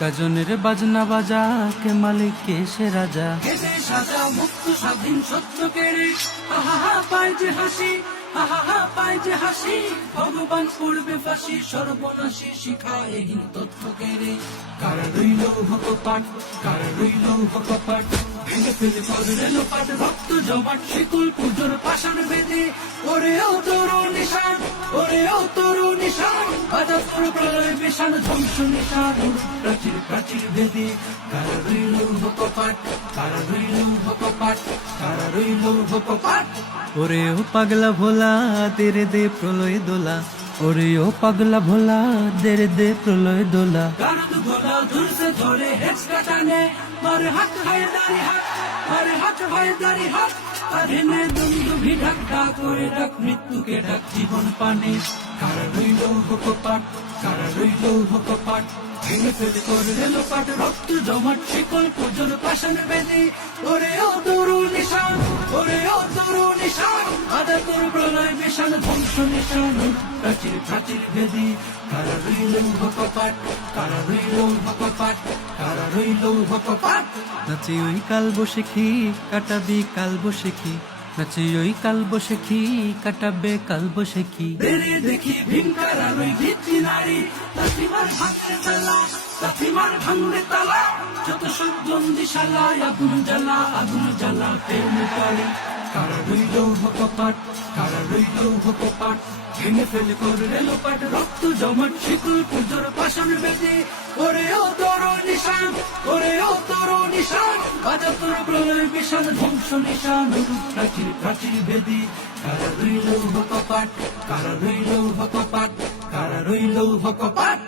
গাজনের বাজনা বাজা, কে মালিক, কে সে রাজা? মুক্ত, স্বাধীন সত্য পায় যে হাসি পায় যে হাসি। ভগবান পড়বে ফাঁসি, সর্বনাশী শিখা এহীন তথ্য কারা রইল ভগপাট কারা রইল ভগপাট ভেঙে ফেলে লোপাট রক্ত জমাট শিকুল পুজোর পাষাণ বেদে। ওরে ও তোর নিশান ওরে ও তোর নিশান বাজা তোর প্রলয় বিশাল ধ্বংস নিশান প্রাচীর প্রাচীর ভেদে কারা রইল ভগপাট কারা রইল ভগপাট কারা রইল ভগপাট ওরে ও পাগলা ভোলা তেরে দে প্রলয় দোলা। ওরে ও পাগলা ভোলা তেরে দে প্রলয় দোলা। গোলা ধুরছে ধরে হেচ কাটানে মারে হাত হয় দাড়ি হাত, মারে হাত হয় দাড়ি হাত। আধেনে দুন্দু ভি ঢাক ঢাক করে ডাক, মৃত্যুকে ডাক জীবন পানে। কারা রইল ভগপাট কারা রইল ভগপাট ভেঙে ফেলে করলে লোপাট, রক্ত জমাট, শিকল পুজোর পাশান বেদি। ওরে ও তরু নিশান, ওরে ও তরু নিশান। আদা তোর প্রলয় বিশাল ধ্বংস নিশান প্রাচীর প্রাচীর ভেদি কারা রইল ভগপাট কারা রইল ভগপাট কারা রইল ভগপাট নাচি ওই কাল বসে খি কাটাবি, কাল বসে খি নাচি ওই কাল বসে খি কাটাবে, কাল বসে বেড়ে দেখি তালা, যত সব বন্দিশালায় আগুন জ্বালা আগুন জ্বালা। কারা রইল ভকপাট কারা রইল ভকপাট ভেঙে ফেলে করলে লোপাট রক্ত জমাট শিকুল পুজোর পাশান বেদে ওরে ও তোর নিশান ওরে ও তোর নিশান বাজা তোর প্রলয় বিশাল ধ্বংস নিশান প্রাচীর প্রাচীর বেদি কারা রইল ভকপাট কারা রইল ভকপাট কারা রইল ভকপাট